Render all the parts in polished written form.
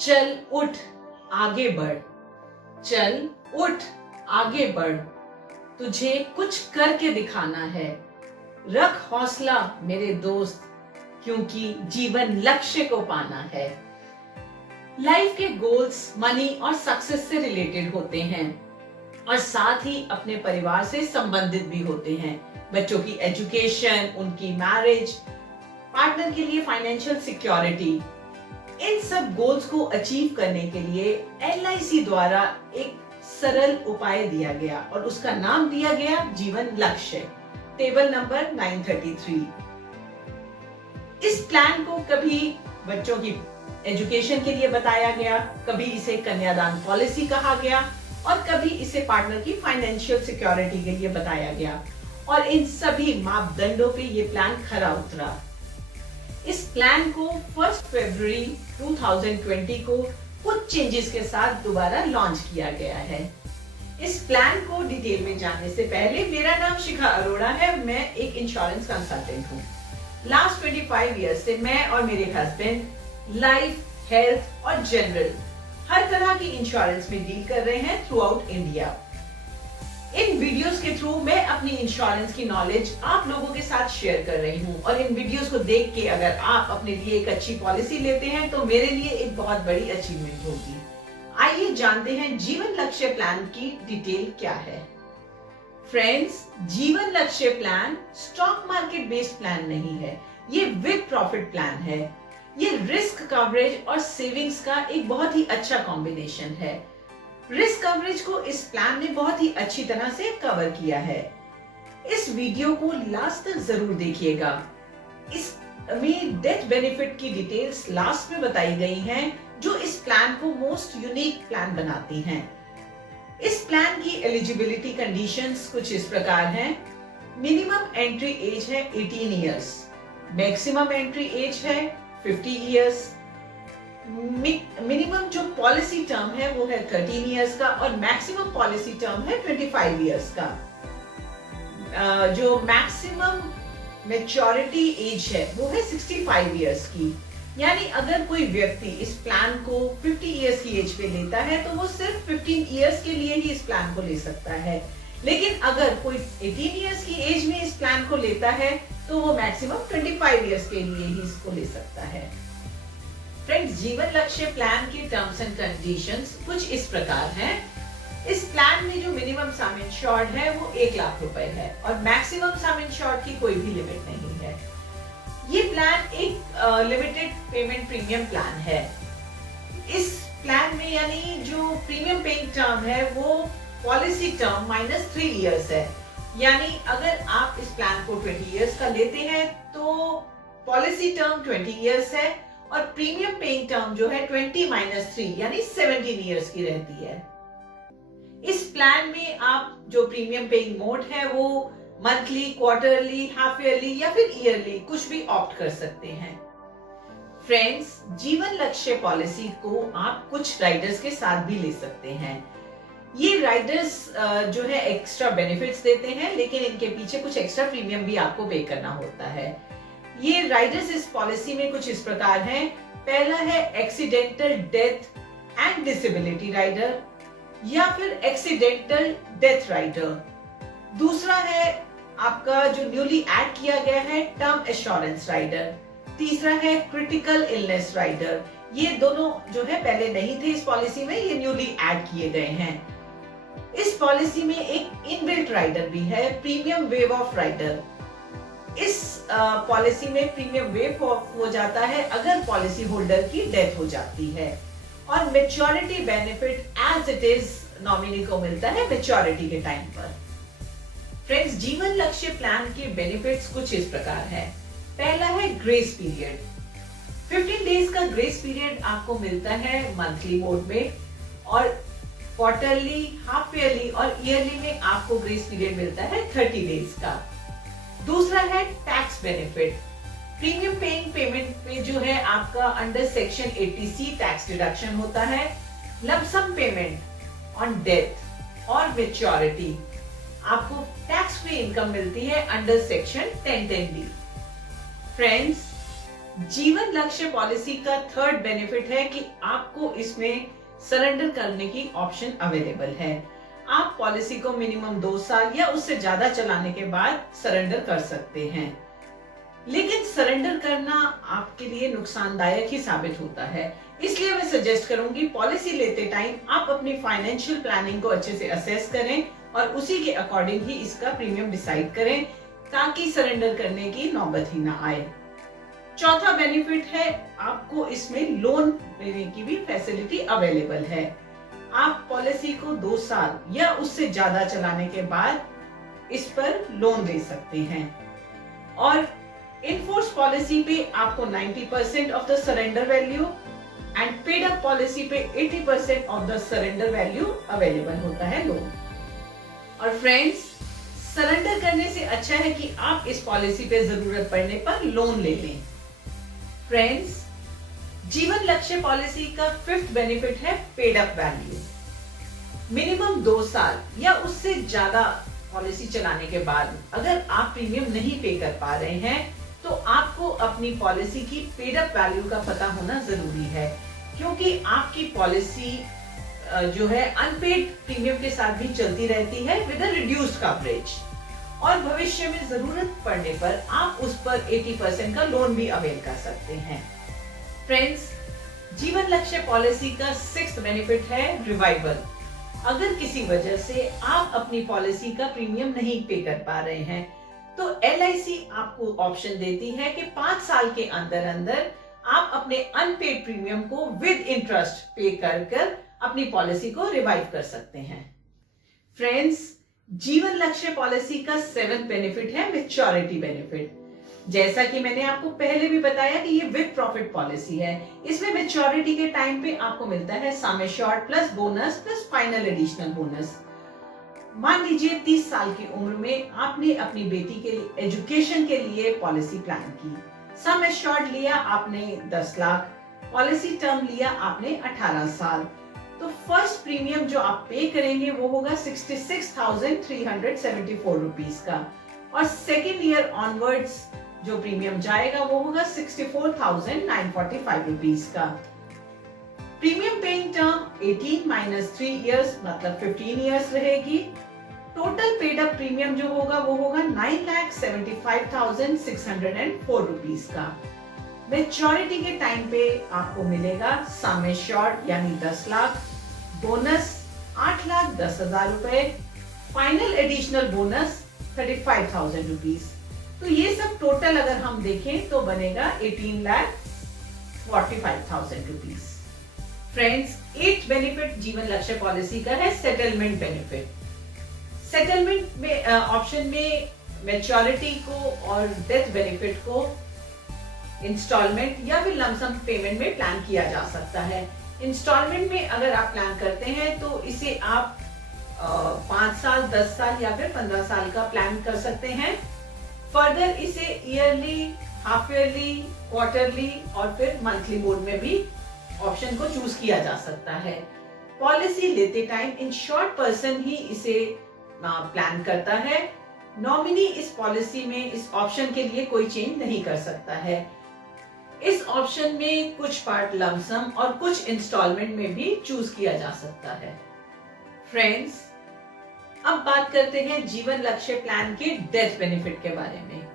चल उठ आगे बढ़, चल उठ आगे बढ़, तुझे कुछ करके दिखाना है। रख हौसला मेरे दोस्त, क्योंकि जीवन लक्ष्य को पाना है। लाइफ के गोल्स मनी और सक्सेस से रिलेटेड होते हैं और साथ ही अपने परिवार से संबंधित भी होते हैं। बच्चों की एजुकेशन, उनकी मैरिज, पार्टनर के लिए फाइनेंशियल सिक्योरिटी, इन सब गोल्स को अचीव करने के लिए LIC द्वारा एक सरल उपाय दिया गया और उसका नाम दिया गया जीवन लक्ष्य, टेबल नंबर 933। इस प्लान को कभी बच्चों की एजुकेशन के लिए बताया गया, कभी इसे कन्यादान पॉलिसी कहा गया और कभी इसे पार्टनर की फाइनेंशियल सिक्योरिटी के लिए बताया गया और इन सभी मापदंडों पे ये प्लान खरा उतरा। इस प्लान को 1 फरवरी 2020 को कुछ चेंजेस के साथ दोबारा लॉन्च किया गया है। इस प्लान को डिटेल में जानने से पहले, मेरा नाम शिखा अरोड़ा है, मैं एक इंश्योरेंस कंसल्टेंट हूँ। लास्ट 25 ईयर्स से मैं और मेरे हस्बैंड लाइफ, हेल्थ और जनरल हर तरह की इंश्योरेंस में डील कर रहे हैं थ्रू आउट इंडिया। इन वीडियोस के थ्रू मैं अपनी इंश्योरेंस की नॉलेज आप लोगों के साथ शेयर कर रही हूँ और इन वीडियोस को देख के अगर आप अपने लिए एक अच्छी पॉलिसी लेते हैं तो मेरे लिए एक बहुत बड़ी अचीवमेंट होगी। आइए जानते हैं जीवन लक्ष्य प्लान की डिटेल क्या है। फ्रेंड्स, जीवन लक्ष्य plan stock market based plan नहीं है, ये विद प्रॉफिट प्लान है। ये रिस्क कवरेज और सेविंग्स का एक बहुत ही अच्छा कॉम्बिनेशन है। रिस्क कवरेज को इस प्लान ने बहुत ही अच्छी तरह से कवर किया है। इस वीडियो को लास्ट तक जरूर देखिएगा। इसमें डेथ बेनिफिट की डिटेल्स लास्ट में बताई गई हैं, जो इस प्लान को मोस्ट यूनिक प्लान बनाती हैं। इस प्लान की एलिजिबिलिटी कंडीशंस कुछ इस प्रकार हैं। मिनिमम एंट्री एज है 18 इयर्स, मैक्सिमम एंट्री एज है 50 इयर्स, मिनिमम जो पॉलिसी टर्म है वो है 13 इयर्स का और मैक्सिमम पॉलिसी टर्म है 25 इयर्स का। जो मैक्सिमम मैच्योरिटी एज है वो है 65 इयर्स की। यानी अगर कोई व्यक्ति इस प्लान को 50 इयर्स की एज पे लेता है तो वो सिर्फ 15 इयर्स के लिए ही इस प्लान को ले सकता है, लेकिन अगर कोई 18 इयर्स की एज में इस प्लान को लेता है तो वो मैक्सिमम 25 इयर्स के लिए ही इसको ले सकता है। फ्रेंड्स, जीवन लक्ष्य प्लान की टर्म्स एंड कंडीशंस कुछ इस प्रकार हैं। इस प्लान में जो मिनिमम सम इंश्योर्ड है वो 1 लाख रुपए है और मैक्सिमम सम इंश्योर्ड की कोई भी लिमिट नहीं है। ये प्लान एक लिमिटेड पेमेंट प्रीमियम प्लान है। इस प्लान में यानी जो प्रीमियम पेइंग टर्म है वो पॉलिसी टर्म -3 इयर्स है। यानी अगर आप इस प्लान को 20 इयर्स का लेते हैं तो पॉलिसी टर्म 20 इयर्स है और प्रीमियम पेइंग टर्म जो है 20 - 3 यानी 17 इयर्स की रहती है। इस प्लान में आप जो प्रीमियम पेइंग मोड है वो मंथली, क्वार्टरली, हाफ ईयरली या फिर ईयरली कुछ भी ऑप्ट कर सकते हैं। फ्रेंड्स, जीवन लक्ष्य पॉलिसी को आप कुछ राइडर्स के साथ भी ले सकते हैं। ये राइडर्स जो है एक्स्ट्रा बेनिफिट्स देते हैं, लेकिन इनके पीछे कुछ एक्स्ट्रा प्रीमियम भी आपको पे करना होता है। ये राइडर्स इस पॉलिसी में कुछ इस प्रकार हैं। पहला है accidental death and disability rider या फिर एक्सीडेंटल डेथ राइडर। दूसरा है आपका जो न्यूली ऐड किया गया है टर्म एश्योरेंस राइडर। तीसरा है क्रिटिकल इलनेस राइडर। ये दोनों जो है पहले नहीं थे इस पॉलिसी में, ये न्यूली ऐड किए गए हैं। इस पॉलिसी में एक इनबिल्ट राइडर भी है, प्रीमियम वेव ऑफ राइडर। इस पॉलिसी में प्रीमियम वेव ऑफ हो जाता है अगर पॉलिसी होल्डर की डेथ हो जाती है और maturity benefit as it is nominee को मिलता है मैच्योरिटी के टाइम पर। फ्रेंड्स, जीवन लक्ष्य प्लान के बेनिफिट्स कुछ इस प्रकार है। पहला है ग्रेस पीरियड। 15 डेज का ग्रेस पीरियड आपको मिलता है मंथली मोड में और क्वार्टरली, हाफ ईयरली और ईयरली में आपको ग्रेस पीरियड मिलता है 30 डेज का। दूसरा है tax benefit. Premium paying payment पे जो है आपका under section 80C tax deduction होता है। लमसम पेमेंट ऑन डेथ और मैच्योरिटी आपको टैक्स फ्री इनकम मिलती है अंडर सेक्शन 1010B। फ्रेंड्स, जीवन लक्ष्य पॉलिसी का थर्ड बेनिफिट है कि आपको इसमें सरेंडर करने की ऑप्शन अवेलेबल है। आप पॉलिसी को मिनिमम 2 साल या उससे ज्यादा चलाने के बाद सरेंडर कर सकते हैं, लेकिन सरेंडर करना आपके लिए नुकसानदायक ही साबित होता है। इसलिए मैं सजेस्ट करूंगी पॉलिसी लेते टाइम आप अपनी फाइनेंशियल प्लानिंग को अच्छे से असेस करें और उसी के अकॉर्डिंग ही इसका प्रीमियम डिसाइड करें, ताकि सरेंडर करने की नौबत ही ना आए। चौथा बेनिफिट है आपको इसमें लोन लेने की भी फैसिलिटी अवेलेबल है। आप पॉलिसी को 2 साल या उससे ज्यादा चलाने के बाद इस पर लोन ले सकते हैं और इनफोर्स पॉलिसी पे आपको 90% of the surrender value and paid up policy पे 80% of the surrender value available होता है लोन। और फ्रेंड्स, सरेंडर करने से अच्छा है कि आप इस पॉलिसी पे जरूरत पड़ने पर लोन ले लें। फ्रेंड्स, जीवन लक्ष्य पॉलिसी का फिफ्थ बेनिफिट है पेड अप वैल्यू। मिनिमम 2 साल या उससे ज्यादा पॉलिसी चलाने के बाद अगर आप प्रीमियम नहीं पे कर पा रहे हैं, तो आपको अपनी पॉलिसी की पेड अप वैल्यू का पता होना जरूरी है, क्योंकि आपकी पॉलिसी जो है अनपेड प्रीमियम के साथ भी चलती रहती है विद अ रिड्यूस्ड कवरेज, और भविष्य में जरूरत पड़ने पर आप उस पर 80% का लोन भी अवेल कर सकते हैं। फ्रेंड्स, जीवन लक्ष्य पॉलिसी का सिक्स्थ बेनिफिट है रिवाइवल। अगर किसी वजह से आप अपनी पॉलिसी का प्रीमियम नहीं पे कर पा रहे हैं, तो LIC आपको ऑप्शन देती है कि 5 साल के अंदर अंदर आप अपने अनपेड प्रीमियम को विद इंटरेस्ट पे कर अपनी पॉलिसी को रिवाइव कर सकते हैं। फ्रेंड्स, जीवन लक्ष्य पॉलिसी का 7th बेनिफिट है मैच्योरिटी बेनिफिट। जैसा कि मैंने आपको पहले भी बताया कि ये विद प्रॉफिट पॉलिसी है। इसमें मैच्योरिटी के टाइम पे आपको मिलता है sum assured plus bonus plus final additional bonus. मान लीजिए 30 साल की उम्र में आपने अपनी बेटी के लिए एजुकेशन के लिए पॉलिसी प्लान की। सम एश्योर्ड लिया आपने 10 लाख, पॉलिसी टर्म लिया आपने 18 साल। तो फर्स्ट प्रीमियम जो आप पे करेंगे वो होगा 66,374 रुपीस का, और सेकेंड ईयर ऑनवर्ड्स जो प्रीमियम जाएगा वो होगा 64,945 रुपीस का। Premium paying term 18 minus 3 years मतलब 15 इयर्स रहेगी। टोटल पेड अप प्रीमियम जो होगा वो होगा 9,75,604 रुपीस का। मैच्योरिटी के टाइम पे आपको मिलेगा सम एश्योर्ड यानी 10 लाख, बोनस 8,10,000 रुपए, फाइनल एडिशनल बोनस 35,000 रुपीस। तो ये सब टोटल अगर हम देखें तो बनेगा 18,45,000 रुपीस। फ्रेंड्स, 8th बेनिफिट जीवन लक्ष्य पॉलिसी का है सेटलमेंट बेनिफिट। सेटलमेंट में ऑप्शन में मैच्योरिटी को और डेथ बेनिफिट को इंस्टॉलमेंट या फिर लमसम पेमेंट में प्लान किया जा सकता है। इंस्टॉलमेंट में अगर आप प्लान करते हैं तो इसे आप 5 साल, 10 साल या फिर 15 साल का प्लान कर सकते हैं। फर्दर इसे ईयरली, हाफ ईयरली, क्वार्टरली और फिर मंथली मोड में भी ऑप्शन को चूज किया जा सकता है। पॉलिसी लेते टाइम इंश्योर्ड पर्सन ही इसे प्लान करता है। नॉमिनी इस पॉलिसी में इस ऑप्शन के लिए कोई चेंज नहीं कर सकता है। इस ऑप्शन में कुछ पार्ट लमसम और कुछ इंस्टॉलमेंट में भी चूज किया जा सकता है। फ्रेंड्स, अब बात करते हैं जीवन लक्ष्य प्लान के डेथ बेनिफिट के बारे में।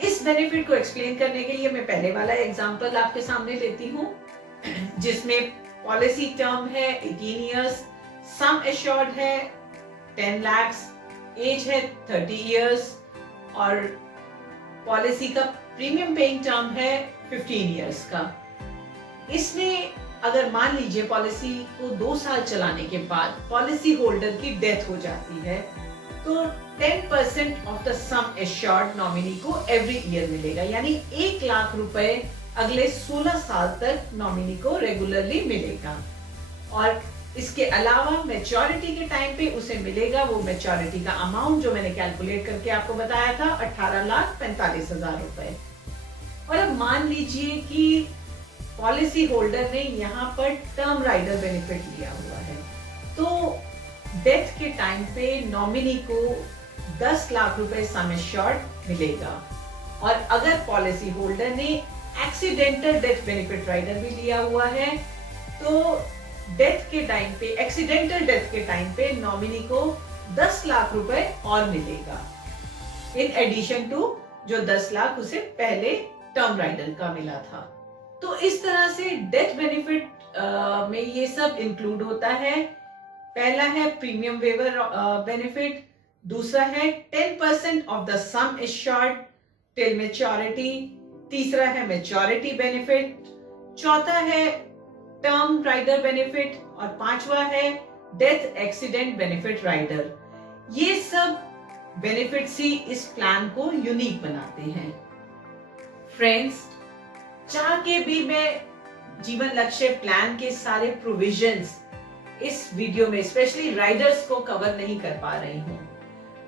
इस बेनिफिट को एक्सप्लेन करने के लिए मैं पहले वाला एग्जांपल आपके सामने लेती हूँ, जिसमें पॉलिसी टर्म है 18 इयर्स, सम एश्योर्ड है 10 लाख, एज है 30 इयर्स और पॉलिसी का प्रीमियम पेइंग टर्म है 15 इयर्स का। इसमें अगर मान लीजिए पॉलिसी को 2 साल चलाने के बाद पॉलिसी होल्डर की डेथ हो जाती है, तो 10% of the sum assured nominee को एवरी ईयर मिलेगा, यानी 1 लाख रुपए अगले 16 साल तक नॉमिनी को रेगुलरली मिलेगा। और इसके अलावा मैच्योरिटी के टाइम पे उसे मिलेगा वो मैच्योरिटी का अमाउंट जो मैंने कैलकुलेट करके आपको बताया था 18,45,000 रुपए। और अब मान लीजिए कि पॉलिसी होल्डर ने यहाँ पर टर्म राइडर बेनिफिट लिया हुआ है, तो डेथ के टाइम पे नॉमिनी को 10 लाख रुपए सम एश्योर्ड मिलेगा। और अगर पॉलिसी होल्डर ने एक्सीडेंटल डेथ बेनिफिट राइडर भी लिया हुआ है तो डेथ के टाइम पे, एक्सीडेंटल डेथ के टाइम पे नॉमिनी को 10 लाख रुपए और मिलेगा, इन एडिशन टू जो 10 लाख उसे पहले टर्म राइडर का मिला था। तो इस तरह से डेथ बेनिफिट में ये सब इंक्लूड होता है। पहला है प्रीमियम वेवर बेनिफिट, दूसरा है 10% of the sum assured till maturity, तीसरा है मैच्योरिटी बेनिफिट, चौथा है टर्म राइडर बेनिफिट और पांचवा है डेथ एक्सीडेंट बेनिफिट राइडर। ये सब बेनिफिट्स ही इस प्लान को यूनिक बनाते हैं। फ्रेंड्स, चाह के भी मैं जीवन लक्ष्य प्लान के सारे प्रोविजंस इस वीडियो में स्पेशली राइडर्स को कवर नहीं कर पा रही हूँ।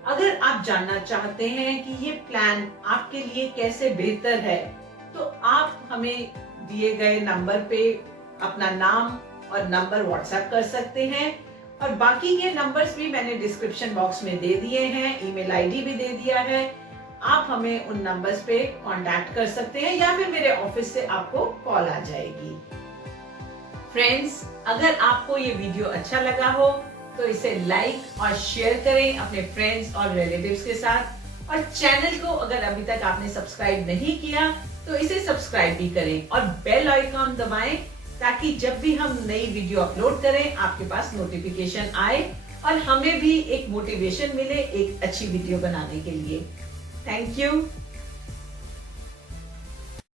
अगर आप जानना चाहते हैं कि ये प्लान आपके लिए कैसे बेहतर है तो आप हमें दिए गए नंबर पे अपना नाम और नंबर व्हाट्सएप कर सकते हैं और बाकी के नंबर्स भी मैंने डिस्क्रिप्शन बॉक्स में दे दिए हैं, ईमेल आईडी भी दे दिया है। आप हमें उन नंबर्स पे कांटेक्ट कर सकते हैं या फिर मेरे ऑफिस से आपको कॉल आ जाएगी। फ्रेंड्स, अगर आपको ये वीडियो अच्छा लगा हो तो इसे लाइक और शेयर करें अपने फ्रेंड्स और रिलेटिव्स के साथ, और चैनल को अगर अभी तक आपने सब्सक्राइब नहीं किया तो इसे सब्सक्राइब भी करें और बेल आइकॉन दबाएं ताकि जब भी हम नई वीडियो अपलोड करें आपके पास नोटिफिकेशन आए और हमें भी एक मोटिवेशन मिले एक अच्छी वीडियो बनाने के लिए। Thank you.